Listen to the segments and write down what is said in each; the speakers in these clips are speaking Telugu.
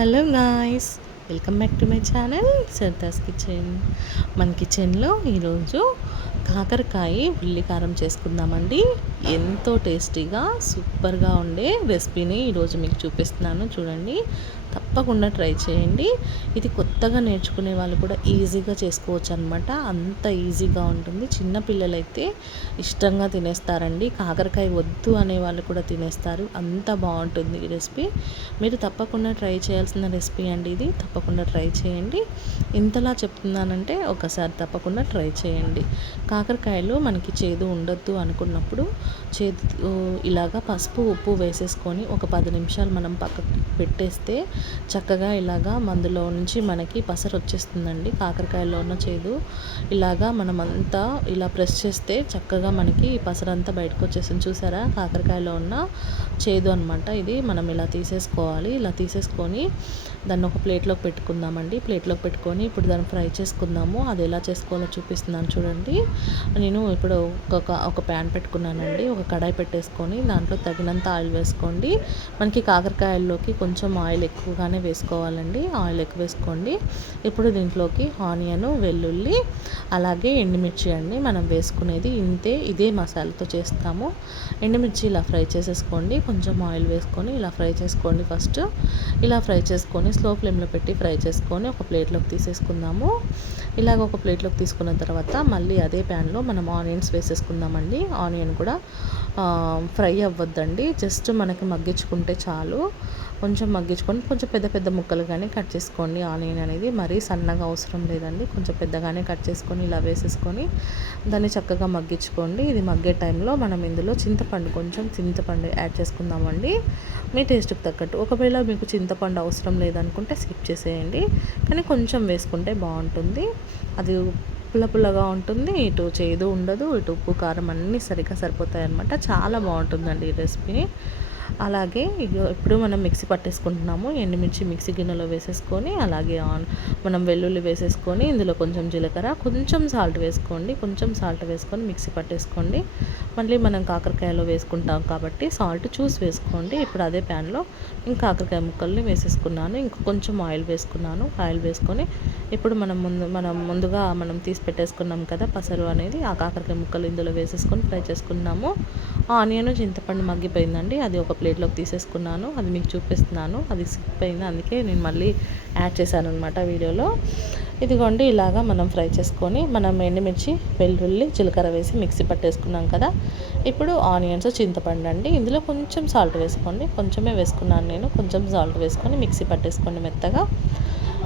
Hello noise welcome back to my channel Sardas kitchen. మన కిచెన్లో ఈరోజు కాకరకాయ ఉల్లికారం చేసుకుందామండి. ఎంతో టేస్టీగా సూపర్గా ఉండే రెసిపీని ఈరోజు మీకు చూపిస్తున్నాను. చూడండి తప్పకుండా ట్రై చేయండి. ఇది కొత్తగా నేర్చుకునే వాళ్ళు కూడా ఈజీగా చేసుకోవచ్చు అనమాట అంత ఈజీగా ఉంటుంది. చిన్న పిల్లలైతే ఇష్టంగా తినేస్తారండి. కాకరకాయ వద్దు అనే వాళ్ళు కూడా తినేస్తారు. అంత బాగుంటుంది ఈ రెసిపీ. మీరు తప్పకుండా ట్రై చేయాల్సిన రెసిపీ అండి ఇది. తప్పకుండా ట్రై చేయండి. ఇంతలా చెప్తున్నానంటే ఒకసారి తప్పకుండా ట్రై చేయండి. కాకరకాయలు మనకి చేదు ఉండొద్దు అనుకున్నప్పుడు చేదు ఇలాగా పసుపు ఉప్పు వేసేసుకొని ఒక పది నిమిషాలు మనం పక్కకు పెట్టేస్తే చక్కగా ఇలాగా మందులో నుంచి మనకి పసరు వచ్చేస్తుందండి. కాకరకాయలో ఉన్న చేదు. ఇలాగా మనం అంతా ఇలా ప్రెస్ చేస్తే చక్కగా మనకి పసరంతా బయటకు వచ్చేసింది చూసారా? కాకరకాయలో ఉన్న చేదు అనమాట ఇది. మనం ఇలా తీసేసుకోవాలి. ఇలా తీసేసుకొని దాన్ని ఒక ప్లేట్లోకి పెట్టుకుందామండి. ప్లేట్లోకి పెట్టుకొని ఇప్పుడు దాన్ని ఫ్రై చేసుకుందాము. అది ఎలా చేసుకోవాలో చూపిస్తున్నాను చూడండి. నేను ఇప్పుడు ఒక ఒక ప్యాన్ పెట్టుకున్నానండి. ఒక కడాయి పెట్టేసుకొని దాంట్లో తగినంత ఆయిల్ వేసుకోండి. మనకి కాకరకాయల్లోకి కొంచెం ఆయిల్ ఎక్కువగానే వేసుకోవాలండి. ఆయిల్ ఎక్కువ వేసుకోండి. ఇప్పుడు దీంట్లోకి ఆనియన్ వెల్లుల్లి అలాగే ఎండుమిర్చి అండి. మనం వేసుకునేది ఇంతే. ఇదే మసాలాతో చేస్తాము. ఎండుమిర్చి ఇలా ఫ్రై చేసేసుకోండి. కొంచెం ఆయిల్ వేసుకొని ఇలా ఫ్రై చేసుకోండి ఫస్ట్. ఇలా ఫ్రై చేసుకొని స్లో ఫ్లేమ్లో పెట్టి ఫ్రై చేసుకొని ఒక ప్లేట్లోకి తీసేసుకుందాము. ఇలాగ ఒక ప్లేట్లోకి తీసుకున్న తర్వాత మళ్ళీ అదే ప్యాన్లో మనం ఆనియన్స్ వేసేసుకుందామండి. ఆనియన్ కూడా ఫ్రై అవ్వద్దండి. జస్ట్ మనకి మగ్గించుకుంటే చాలు. కొంచెం మగ్గించుకొని కొంచెం పెద్ద పెద్ద ముక్కలు కానీ కట్ చేసుకోండి. ఆనియన్ అనేది మరీ సన్నగా అవసరం లేదండి. కొంచెం పెద్దగానే కట్ చేసుకొని ఇలా వేసేసుకొని దాన్ని చక్కగా మగ్గించుకోండి. ఇది మగ్గే టైంలో మనం ఇందులో చింతపండు కొంచెం చింతపండు యాడ్ చేసుకుందామండి. మీ టేస్ట్కి తగ్గట్టు. ఒకవేళ మీకు చింతపండు అవసరం లేదనుకుంటే స్కిప్ చేసేయండి. కానీ కొంచెం వేసుకుంటే బాగుంటుంది. అది పుల్ల పుల్లగా ఉంటుంది. ఇటు చేదు ఉండదు. ఇటు ఉప్పు కారం అన్నీ సరిగ్గా సరిపోతాయి అనమాట చాలా బాగుంటుందండి ఈ రెసిపీ. అలాగే ఇప్పుడు మనం మిక్సీ పట్టేసుకుంటున్నాము ఎండుమిర్చి మిక్సీ గిన్నెలో వేసేసుకొని అలాగే ఆన్ మనం వెల్లుల్లి వేసేసుకొని ఇందులో కొంచెం జీలకర్ర కొంచెం సాల్ట్ వేసుకోండి కొంచెం సాల్ట్ వేసుకొని మిక్సీ పట్టేసుకోండి. మళ్ళీ మనం కాకరకాయలో వేసుకుంటాం కాబట్టి సాల్ట్ చూసి వేసుకోండి. ఇప్పుడు అదే ప్యాన్లో ఇంకా కాకరకాయ ముక్కల్ని వేసేసుకున్నాను ఇంకా కొంచెం ఆయిల్ వేసుకున్నాను. ఆయిల్ వేసుకొని ఇప్పుడు మనం ముందు మనం ముందుగా మనం తీసి పెట్టేసుకున్నాం కదా పసరు అనేది ఆ కాకరకాయ ముక్కలు ఇందులో వేసేసుకొని ఫ్రై చేసుకున్నాము. ఆనియన్ చింతపండు మగ్గిపోయిందండి అది ఒక ప్లేట్లోకి తీసేసుకున్నాను. అది మీకు చూపిస్తున్నాను. అది సిప్ అయింది. అందుకే నేను మళ్ళీ యాడ్ చేశాను అనమాట వీడియోలో. ఇదిగోండి ఇలాగా మనం ఫ్రై చేసుకొని మనం ఎండుమిర్చి వెల్లుల్లి జీలకర్ర వేసి మిక్సీ పట్టేసుకున్నాం కదా. ఇప్పుడు ఆనియన్స్ చింతపండు అండి. ఇందులో కొంచెం సాల్ట్ వేసుకోండి. కొంచెమే వేసుకున్నాను నేను. కొంచెం సాల్ట్ వేసుకొని మిక్సీ పట్టేసుకోండి మెత్తగా.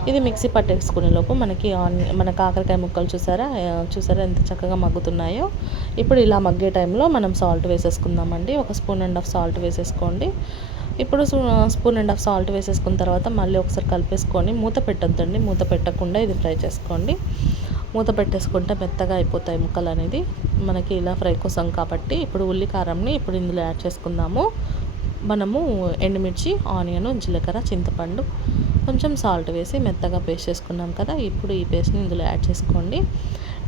ఇది మిక్సీ పట్టేసుకునే లోపు మనకి మన కాకరకాయ ముక్కలు చూసారా? చూసారా ఎంత చక్కగా మగ్గుతున్నాయో? ఇప్పుడు ఇలా మగ్గే టైంలో మనం సాల్ట్ వేసేసుకుందామండి. ఒక స్పూన్ అండ్ హాఫ్ సాల్ట్ వేసేసుకోండి. ఇప్పుడు స్పూన్ అండ్ హాఫ్ సాల్ట్ వేసేసుకున్న తర్వాత మళ్ళీ ఒకసారి కలిపేసుకొని మూత పెట్టద్దండి. మూత పెట్టకుండా ఇది ఫ్రై చేసుకోండి. మూత పెట్టేసుకుంటే మెత్తగా అయిపోతాయి ముక్కలు అనేది. మనకి ఇలా ఫ్రై కోసం కాబట్టి ఇప్పుడు ఉల్లి కారంని ఇప్పుడు ఇందులో యాడ్ చేసుకుందాము. మనము ఎండుమిర్చి ఆనియన్ జీలకర్ర చింతపండు కొంచెం సాల్ట్ వేసి మెత్తగా పేస్ట్ చేసుకున్నాం కదా ఇప్పుడు ఈ పేస్ట్ని ఇందులో యాడ్ చేసుకోండి.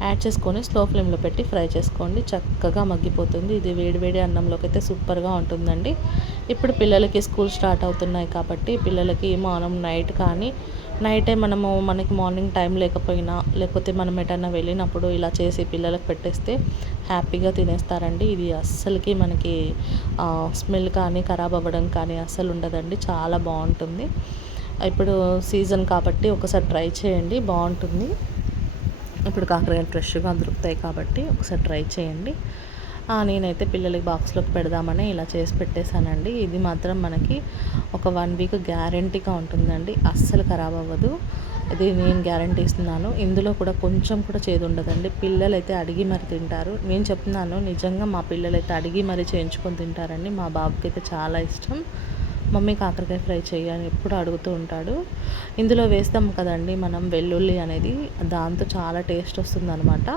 యాడ్ చేసుకొని స్లో ఫ్లేమ్లో పెట్టి ఫ్రై చేసుకోండి. చక్కగా మగ్గిపోతుంది. ఇది వేడివేడి అన్నంలోకి అయితే సూపర్గా ఉంటుందండి. ఇప్పుడు పిల్లలకి స్కూల్ స్టార్ట్ అవుతున్నాయి కాబట్టి పిల్లలకి మనం నైట్ కానీ నైటే మనము మనకి మార్నింగ్ టైం లేకపోయినా లేకపోతే మనం ఎటన్నా వెళ్ళినప్పుడు ఇలా చేసి పిల్లలకు పెట్టేస్తే హ్యాపీగా తినేస్తారండి. ఇది అస్సలకి మనకి స్మెల్ కానీ ఖరాబ్ అవ్వడం కానీ అస్సలు ఉండదండి. చాలా బాగుంటుంది. ఇప్పుడు సీజన్ కాబట్టి ఒకసారి ట్రై చేయండి బాగుంటుంది. ఇప్పుడు కాకరకాయలు ఫ్రెష్గా దొరుకుతాయి కాబట్టి ఒకసారి ట్రై చేయండి. నేనైతే పిల్లలకి బాక్స్లోకి పెడదామని ఇలా చేసి పెట్టేశానండి. ఇది మాత్రం మనకి ఒక వన్ వీక్ గ్యారంటీగా ఉంటుందండి. అస్సలు ఖరాబ్ అవ్వదు. ఇది నేను గ్యారంటీ ఇస్తున్నాను. ఇందులో కూడా కొంచెం కూడా చేదు ఉండదండి. పిల్లలు అయితే అడిగి మరి తింటారు. నేను చెప్తున్నాను నిజంగా మా పిల్లలు అయితే అడిగి మరి చేయించుకొని తింటారండి. మా బాబుకి అయితే చాలా ఇష్టం. మమ్మీ కాకరకాయ ఫ్రై చేయని ఎప్పుడు అడుగుతూ ఉంటాడు. ఇందులో వేస్తాం కదండి మనం వెల్లుల్లి అనేది. దాంతో చాలా టేస్ట్ వస్తుంది అనమాట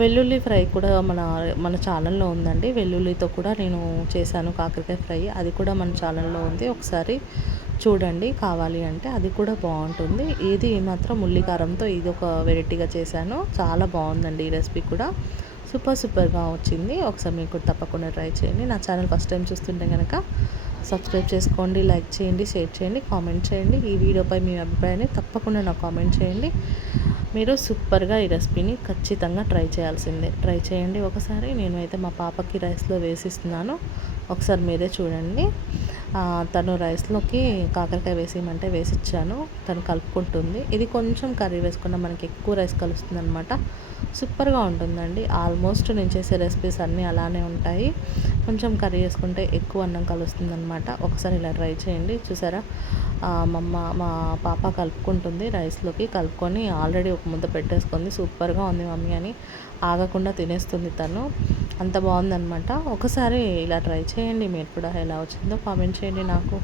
వెల్లుల్లి ఫ్రై కూడా మన మన ఛానల్లో ఉందండి. వెల్లుల్లితో కూడా నేను చేశాను కాకరకాయ ఫ్రై. అది కూడా మన ఛానల్లో ఉంది. ఒకసారి చూడండి కావాలి అంటే అది కూడా బాగుంటుంది. ఇది మాత్రం ఉల్లికారంతో ఇది ఒక వెరైటీగా చేశాను. చాలా బాగుందండి ఈ రెసిపీ కూడా. సూపర్ సూపర్గా వచ్చింది. ఒకసారి మీకు తప్పకుండా ట్రై చేయండి. నా ఛానల్ ఫస్ట్ టైం చూస్తుంటే కనుక సబ్స్క్రైబ్ చేసుకోండి లైక్ చేయండి షేర్ చేయండి కామెంట్ చేయండి. ఈ వీడియోపై మీ అభిప్రాయాన్ని తప్పకుండా నాకు కామెంట్ చేయండి. మీరు సూపర్గా ఈ రెసిపీని ఖచ్చితంగా ట్రై చేయాల్సిందే. ట్రై చేయండి ఒకసారి. నేను అయితే మా పాపకి రైస్లో వేసిస్తున్నాను. ఒకసారి మీరే చూడండి. తను రైస్లోకి కాకరకాయ వేసేయమంటే వేసిచ్చాను. తను కలుపుకుంటుంది. ఇది కొంచెం కర్రీ వేసుకున్న మనకి ఎక్కువ రైస్ కలుస్తుంది అనమాట సూపర్గా ఉంటుందండి. ఆల్మోస్ట్ నేను చేసే రెసిపీస్ అన్నీ అలానే ఉంటాయి. కొంచెం కర్రీ వేసుకుంటే ఎక్కువ అన్నం కలుస్తుంది అనమాట ఒకసారి ఇలా ట్రై చేయండి. చూసారా? మమ్మ మా పాప కలుపుకుంటుంది రైస్లోకి. కలుపుకొని ఆల్రెడీ ఒక ముద్ద పెట్టేసుకుంది. సూపర్గా ఉంది మమ్మీ అని. ఆగకుండా తినేస్తుంది తను. అంత బాగుందనమాట ఒకసారి ఇలా ట్రై చేయండి. మీరు కూడా ఎలా వచ్చిందో కామెంట్ చేయండి నాకు.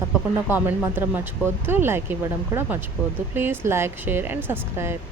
తప్పకుండా కామెంట్ మాత్రం మర్చిపోవద్దు. లైక్ ఇవ్వడం కూడా మర్చిపోవద్దు. Please like share and subscribe.